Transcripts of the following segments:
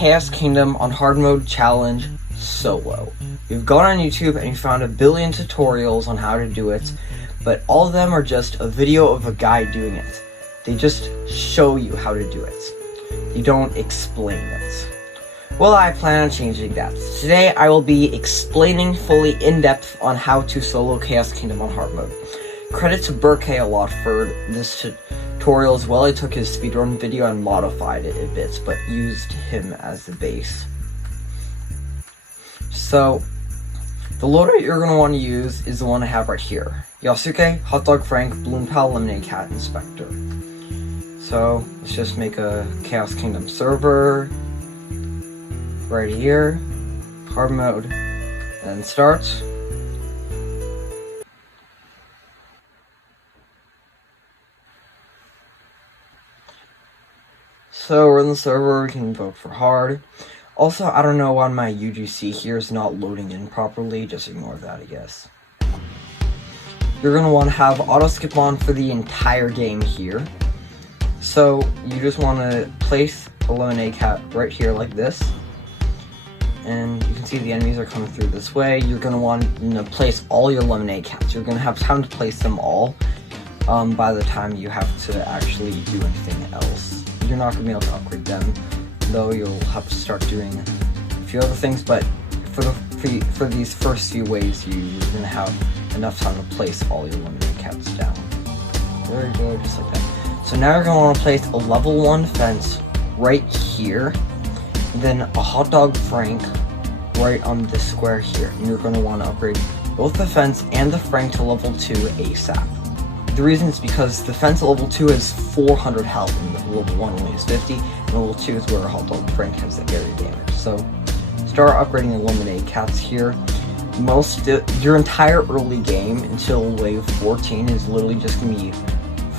Chaos Kingdom on hard mode challenge solo. You've gone on YouTube and you found a billion tutorials on how to do it, but all of them are just a video of a guy doing it. They just show you how to do it. You don't explain it. Well, I plan on changing that. Today I will be explaining fully in-depth on how to solo Chaos Kingdom on hard mode. Credit to Burke a lot for this tutorial as well. I took his speedrun video and modified it a bit, but used him as the base. So, the loader you're going to want to use is the one I have right here. Yasuke, Hotdog Frank, Balloon Pal, Lemonade Cat, Inspector. So, let's just make a Chaos Kingdom server. Right here. Hard mode. Then start. So we're in the server, we can vote for hard. Also, I don't know why my UGC here is not loading in properly, just ignore that, I guess. You're going to want to have auto skip on for the entire game here. So you just want to place a Lemonade Cat right here like this. And you can see the enemies are coming through this way. You're going to want to place all your Lemonade Cats. You're going to have time to place them all by the time you have to actually do anything else. You're not going to be able to upgrade them, though you'll have to start doing a few other things, but for these first few ways, you're going to have enough time to place all your Lemonade Cats down. Very good, just like that. So now you're going to want to place a level 1 fence right here, and then a Hotdog Frank right on this square here, and you're going to want to upgrade both the fence and the Frank to level 2 ASAP. The reason is because the fence at level 2 has 400 health, and level 1 only has 50, and level 2 is where Hotdog Frank has the area damage. So, start upgrading the Lemonade Cats here. Your entire early game until wave 14 is literally just going to be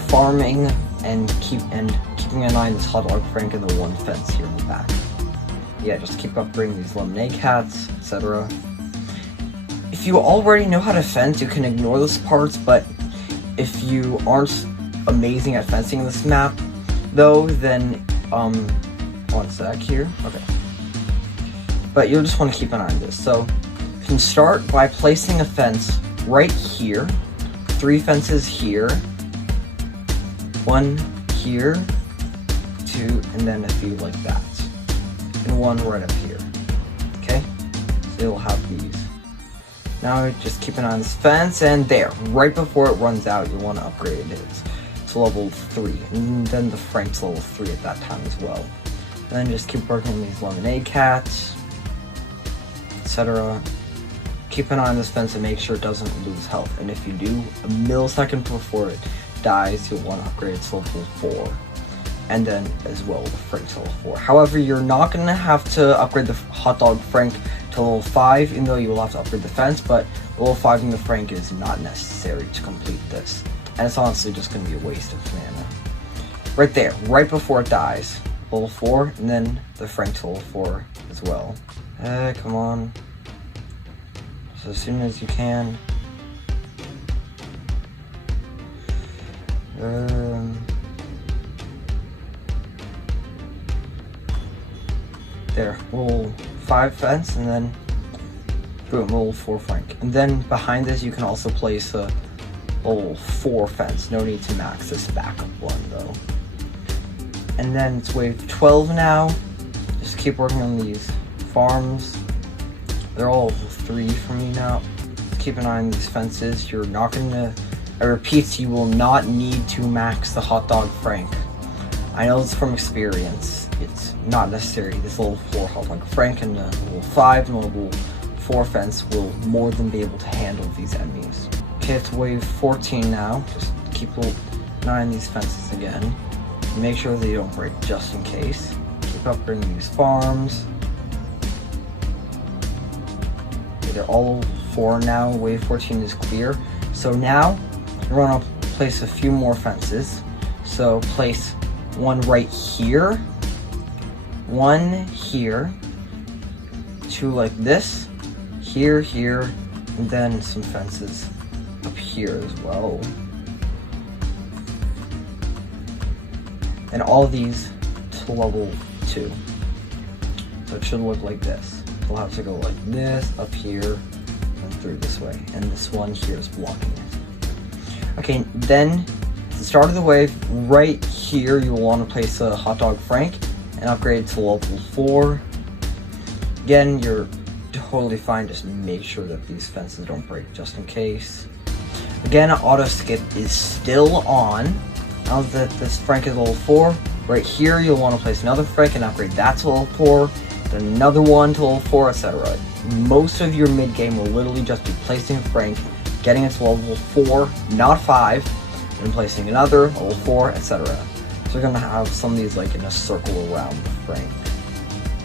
farming and keeping an eye on this Hotdog Frank and the one fence here in the back. Yeah, just keep upgrading these Lemonade Cats, etc. If you already know how to fence, you can ignore those parts, but if you aren't amazing at fencing this map, though, then, one sec here, okay. But you'll just want to keep an eye on this. So, you can start by placing a fence right here, 3 fences here, 1 here, 2, and then a few like that, and 1 right up here, okay? So you'll have these. Now just keep an eye on this fence, and there, right before it runs out, you want to upgrade it to level 3, and then the Frank's level 3 at that time as well. And then just keep working on these Lemonade Cats, etc. Keep an eye on this fence and make sure it doesn't lose health, and if you do, a millisecond before it dies, you'll want to upgrade it to level 4. And then as well the Frank to level 4. However, you're not going to have to upgrade the Hotdog Frank to level 5, even though you will have to upgrade the fence, but level 5 in the Frank is not necessary to complete this. And it's honestly just going to be a waste of mana. Right there, right before it dies. Level 4, and then the Frank to level 4 as well. Come on. So as soon as you can. There, level 5 fence, and then boom, level 4 Frank. And then behind this you can also place a level 4 fence. No need to max this backup one though. And then it's wave 12 now. Just keep working on these farms. They're all level 3 for me now. Just keep an eye on these fences. You're not gonna, I repeat, you will not need to max the Hotdog Frank. I know this from experience. It's not necessary. This level 4 Hotdog Frank and the level 5 and level 4 fence will more than be able to handle these enemies. Okay, it's wave 14 now. Just keep an eye on these fences again. Make sure they don't break just in case. Keep upgrading these farms. Okay, they're all level 4 now. Wave 14 is clear. So now, you're going to place a few more fences. So place 1 right here, 1 here, 2 like this, here, here, and then some fences up here as well. And all these to level 2. So it should look like this. We'll have to go like this, up here, and through this way. And this one here is blocking it. Okay, then, at the start of the wave, right here, you will want to place a hot dog Frank and upgrade to level 4. Again, you're totally fine, just make sure that these fences don't break just in case. Again, auto skip is still on. Now that this Frank is level 4, right here you'll want to place another Frank and upgrade that to level 4, then another one to level 4, etc. Most of your mid game will literally just be placing a Frank, getting it to level 4, not 5, and placing another, level 4, etc. So you're going to have some of these like in a circle around the Frank.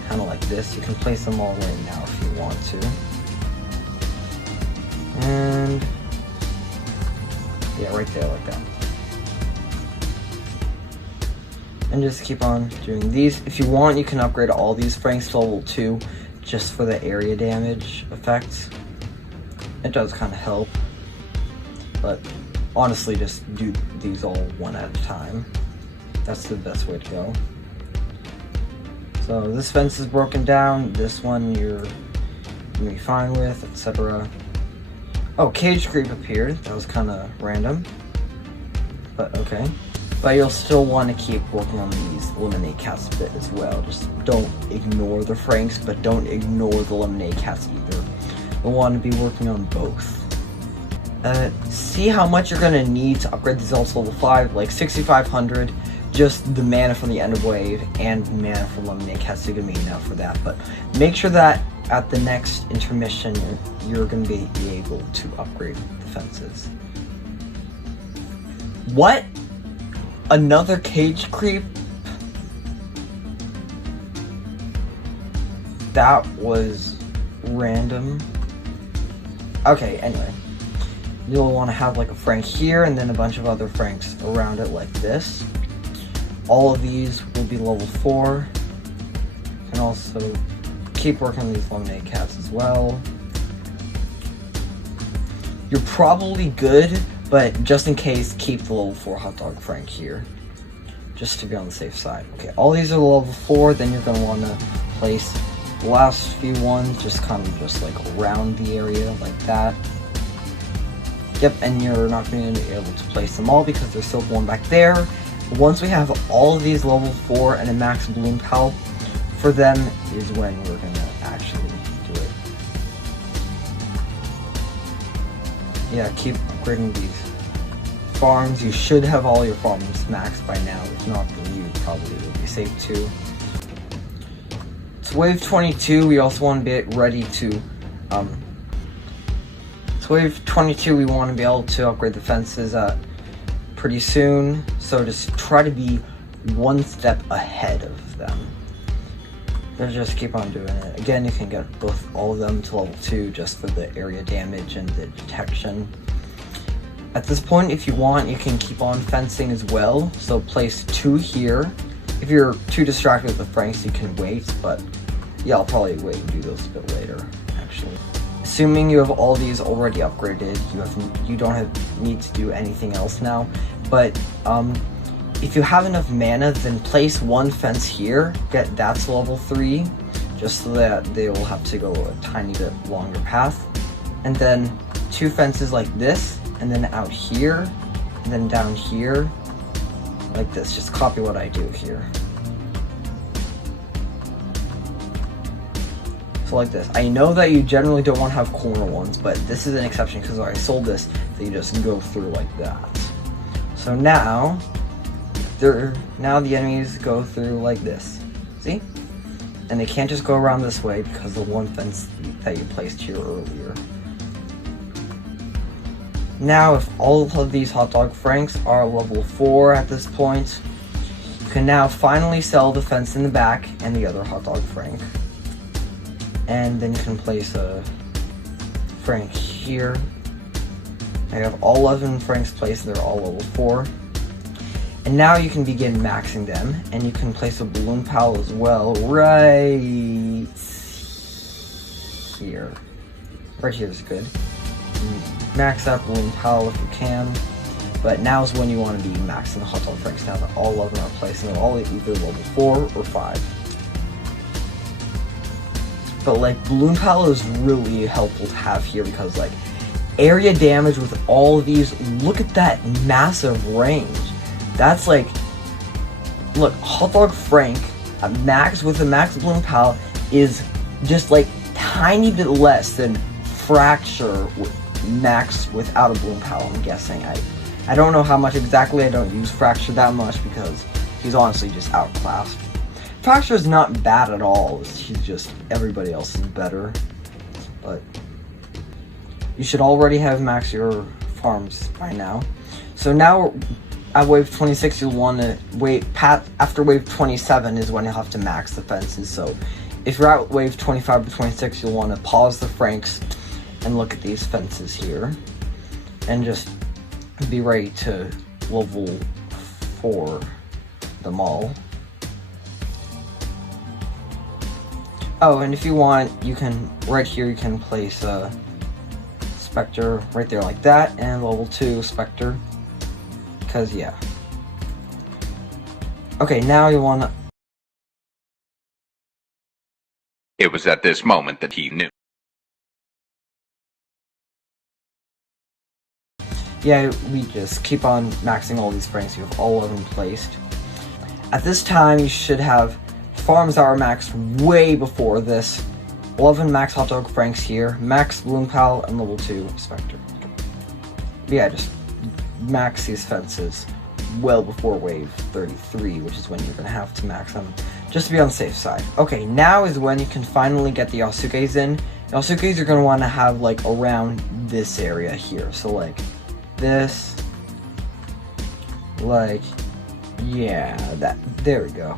Kind of like this. You can place them all right now if you want to. And yeah, right there like that. And just keep on doing these. If you want, you can upgrade all these Franks to level 2 just for the area damage effects. It does kind of help. But honestly, just do these all one at a time. That's the best way to go. So this fence is broken down, this one you're gonna be fine with, etc. Oh, cage creep appeared. That was kind of random, but okay. But you'll still want to keep working on these lemonade cats a bit as well. Just don't ignore the Franks, but don't ignore the lemonade cats either. You'll want to be working on both. See how much you're gonna need to upgrade these all to level 5, like 6,500. Just the mana from the end of wave and mana from lemonade cats are gonna be enough for that. But make sure that at the next intermission you're gonna be able to upgrade the fences. What? Another cage creep? That was random. Okay, anyway. You'll want to have like a Frank here and then a bunch of other Franks around it like this. All of these will be level 4. You can also keep working on these lemonade cats as well. You're probably good, but just in case, keep the level 4 hot dog Frank here. Just to be on the safe side. Okay, all these are level 4, then you're going to want to place the last few ones just kind of just like around the area like that. Yep, and you're not going to be able to place them all because there's still one back there. Once we have all of these level 4 and a max bloom pal for them is when we're going to actually do it. Yeah, keep upgrading these farms. You should have all your farms maxed by now. If not, then you probably will be safe too. It's wave 22. We also want to be ready to wave 22, we want to be able to upgrade the fences pretty soon, so just try to be one step ahead of them. Just keep on doing it. Again, you can get all of them to level 2 just for the area damage and the detection. At this point, if you want, you can keep on fencing as well, so place 2 here. If you're too distracted with the Franks, you can wait, but yeah, I'll probably wait and do those a bit later, actually. Assuming you have all these already upgraded, you don't need to do anything else now. But if you have enough mana, then place one fence here, get that to level 3, just so that they will have to go a tiny bit longer path. And then 2 fences like this, and then out here, and then down here, like this. Just copy what I do here. So like this. I know that you generally don't want to have corner ones, but this is an exception because I sold this, that you just go through like that. So now the enemies go through like this. See? And they can't just go around this way because of the one fence that you placed here earlier. Now, if all of these hot dog Franks are level 4 at this point, you can now finally sell the fence in the back and the other hot dog Frank. And then you can place a Frank here. I have all 11 Franks placed, they're all level 4. And now you can begin maxing them, and you can place a balloon pal as well, right here. Right here is good. Max that balloon pal if you can. But now is when you want to be maxing the hot dog Franks, now that all 11 are placed, and they're all either level 4 or 5. but like Balloon Pal is really helpful to have here because like area damage with all of these, look at that massive range. That's like, look, Hot Dog Frank max with a max Balloon Pal is just like tiny bit less than Fracture max without a Balloon Pal, I'm guessing. I don't know how much exactly. I don't use Fracture that much because he's honestly just outclassed. Fracture is not bad at all. He's just, everybody else is better. But you should already have maxed your farms by now. So now at wave 26, you'll want to wait. After wave 27 is when you'll have to max the fences. So if you're at wave 25 or 26, you'll want to pause the Franks and look at these fences here. And just be ready to level 4 them all. Oh, and if you want, you can, right here, you can place a Spectre right there like that, and level 2 Spectre, because yeah. Okay, now you want to... It was at this moment that he knew. Yeah, we just keep on maxing all these Franks. You have all of them placed. At this time, you should have farms that are maxed way before this. 11 max Hot Dog Franks here, max Balloon Pal, and level 2 Spectre. But yeah, just max these fences well before wave 33, which is when you're going to have to max them, just to be on the safe side. Okay, now is when you can finally get the Yasukes in. Yasukes you're going to want to have like around this area here, so like this, like, yeah, that, there we go.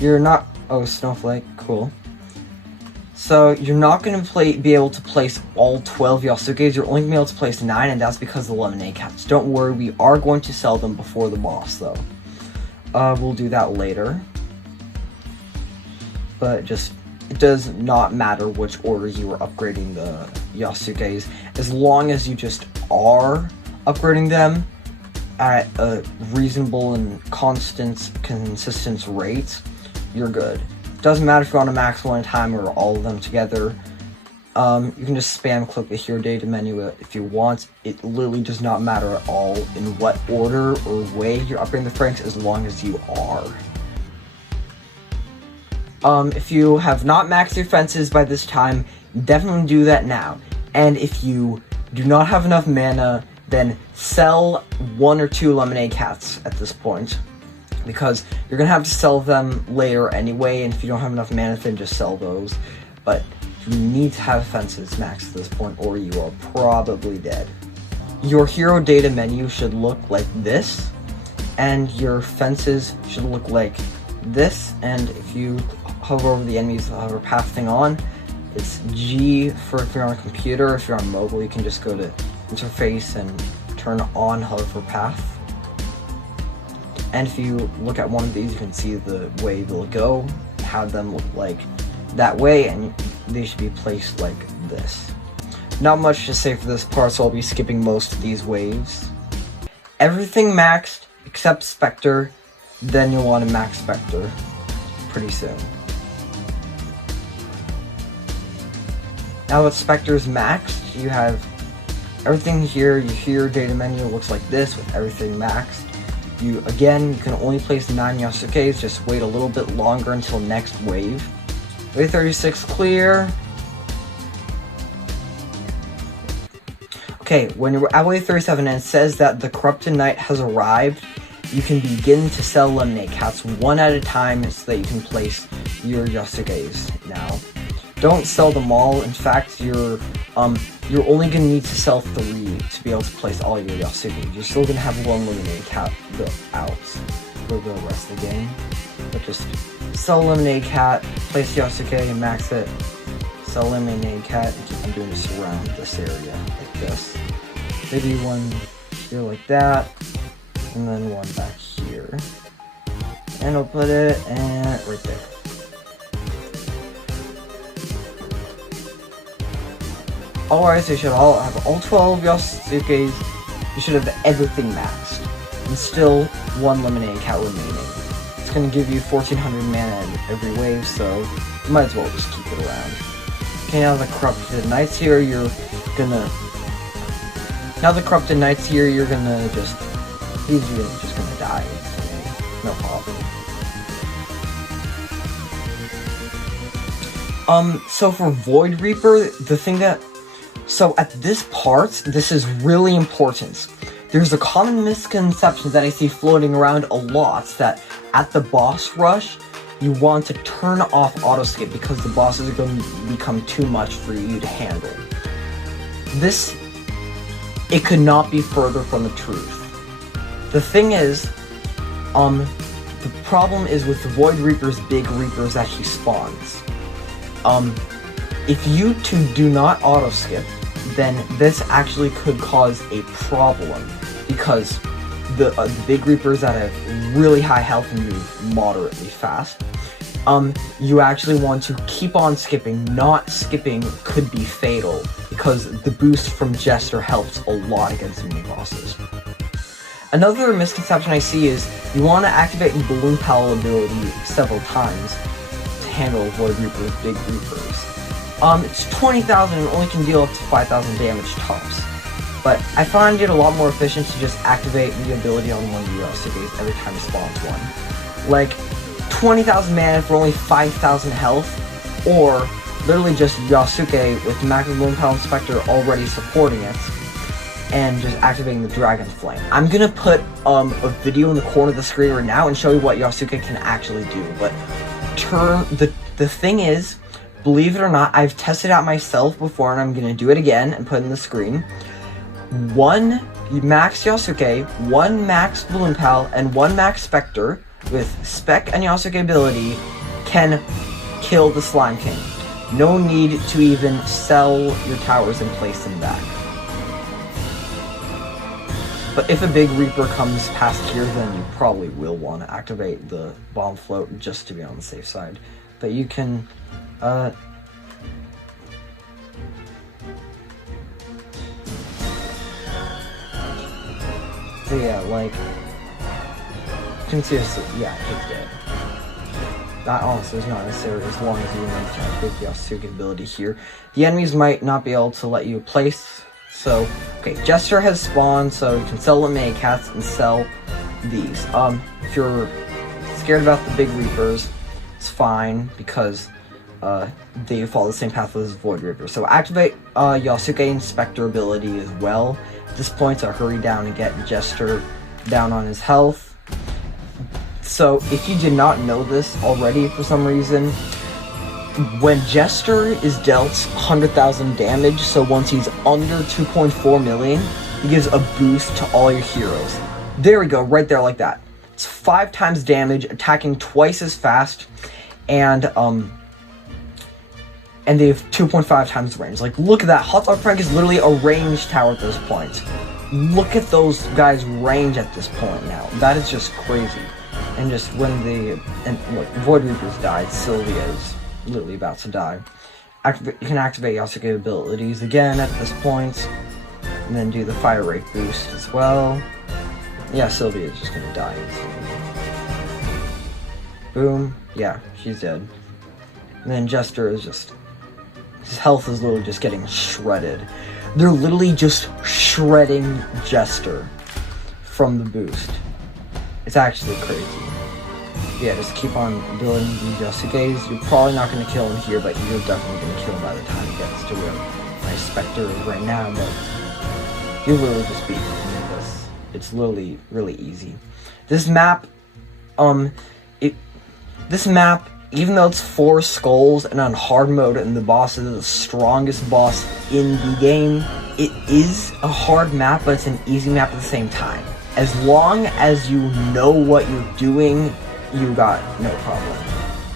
You're not, oh, Snowflake, cool. So you're not going to be able to place all 12 Yasukes, you're only going to be able to place 9, and that's because of the Lemonade Cats. Don't worry, we are going to sell them before the boss, though. We'll do that later. But just, it does not matter which order you are upgrading the Yasukes, as long as you just are upgrading them at a reasonable and consistent rate, you're good. Doesn't matter if you want to max one at a time or all of them together. You can just spam click the Hero Data menu if you want. It literally does not matter at all in what order or way you're upgrading the Franks, as long as you are. If you have not maxed your fences by this time, definitely do that now. And if you do not have enough mana, then sell 1 or 2 Lemonade Cats at this point, because you're gonna have to sell them later anyway, and if you don't have enough mana, then just sell those. But you need to have fences maxed at this point, or you are probably dead. Your hero data menu should look like this, and your fences should look like this, and if you hover over the enemy's hover path thing on, it's G for if you're on a computer. If you're on mobile, you can just go to interface and turn on hover path. And if you look at one of these, you can see the way they'll go, have them look like that way, and they should be placed like this. Not much to say for this part, so I'll be skipping most of these waves. Everything maxed except Spectre, then you'll want to max Spectre pretty soon. Now that Spectre's maxed, you have everything here. Your hero data menu looks like this with everything maxed. You can only place 9 Yasukes, just wait a little bit longer until next wave. Wave 36 clear. Okay, when you're at wave 37 and it says that the Corrupted Knight has arrived, you can begin to sell Lemonade Cats one at a time so that you can place your Yasukes now. Don't sell them all. In fact, you're only gonna need to sell 3 to be able to place all your Yasuke. You're still gonna have 1 Lemonade Cat out for the rest of the game. But just sell Lemonade Cat, place Yasuke and max it. Sell Lemonade Cat and keep on doing this around this area like this. Maybe one here like that, and then one back here. And I'll put it right there. Alright, so you should all have all 12 Yasukes. You should have everything maxed. And still 1 Lemonade Cat remaining. It's gonna give you 1400 mana every wave, so you might as well just keep it around. Okay, now the Corrupted Knights here, you're gonna just, these are just gonna die. No problem. So for Void Reaper, so at this part, this is really important. There's a common misconception that I see floating around a lot, that at the boss rush, you want to turn off auto-skip because the bosses are going to become too much for you to handle. It could not be further from the truth. The thing is, the problem is with the Void Reaper's big Reapers that he spawns. If you two do not auto-skip, then this actually could cause a problem, because the big Reapers that have really high health and move moderately fast, you actually want to keep on skipping. Not skipping could be fatal, because the boost from Jester helps a lot against mini bosses. Another misconception I see is you want to activate the Balloon Pal ability several times to handle Void Reaper's big Reapers. It's 20,000 and only can deal up to 5,000 damage tops. But I find it a lot more efficient to just activate the ability on one of the Yasuke's every time he spawns one. Like, 20,000 mana for only 5,000 health, or literally just Yasuke with Max Balloon Pal Inspector already supporting it, and just activating the Dragon Flame. I'm gonna put a video in the corner of the screen right now and show you what Yasuke can actually do, but the thing is, believe it or not, I've tested out myself before, and I'm gonna do it again and put it in the screen. One max Yasuke, one max Balloon Pal, and one max Spectre with Spec and Yasuke ability can kill the Slime King. No need to even sell your towers and place them back. But if a big Reaper comes past here, then you probably will want to activate the Bomb Float just to be on the safe side. But you can, so yeah, like, you can see this, yeah, he's dead. That honestly is not necessary as long as you remember to activate the Yasuke ability here. The enemies might not be able to let you place, so, okay, Jester has spawned, so you can sell the Mega Cats and sell these. If you're scared about the big Reapers, it's fine, because they follow the same path as Void Reaper. So activate Yasuke Inspector ability as well. At this point, so hurry down and get Jester down on his health. So if you did not know this already for some reason, when Jester is dealt 100,000 damage, so once he's under 2.4 million, he gives a boost to all your heroes. There we go, right there like that. It's 5 times damage, attacking twice as fast, and they have 2.5 times range. Like, look at that. Hot Dog Frank is literally a range tower at this point. Look at those guys' range at this point now. That is just crazy. And just when look, Void Reapers died, Sylvia is literally about to die. You can activate Yasuke abilities again at this point, and then do the fire rate boost as well. Yeah, Sylvia is just gonna die instantly. Boom. Yeah, she's dead. And then Jester is just, his health is literally just getting shredded. They're literally just shredding Jester from the boost. It's actually crazy. Yeah, just keep on building these Yasukes. You're probably not going to kill him here, but you're definitely going to kill him by the time he gets to where my Spectre is right now, but you literally just beat him with this. It's literally really easy. This map, even though it's 4 skulls and on hard mode and the boss is the strongest boss in the game, it is a hard map, but it's an easy map at the same time. As long as you know what you're doing, you got no problem.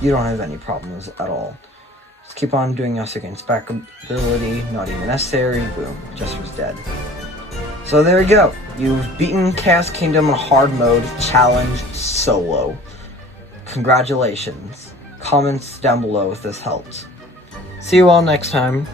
You don't have any problems at all. Just keep on doing Yasuke Inspect ability, not even necessary, boom, Jester's dead. So there you go. You've beaten Chaos Kingdom on hard mode, challenge solo. Congratulations. Comments down below if this helped. See you all next time.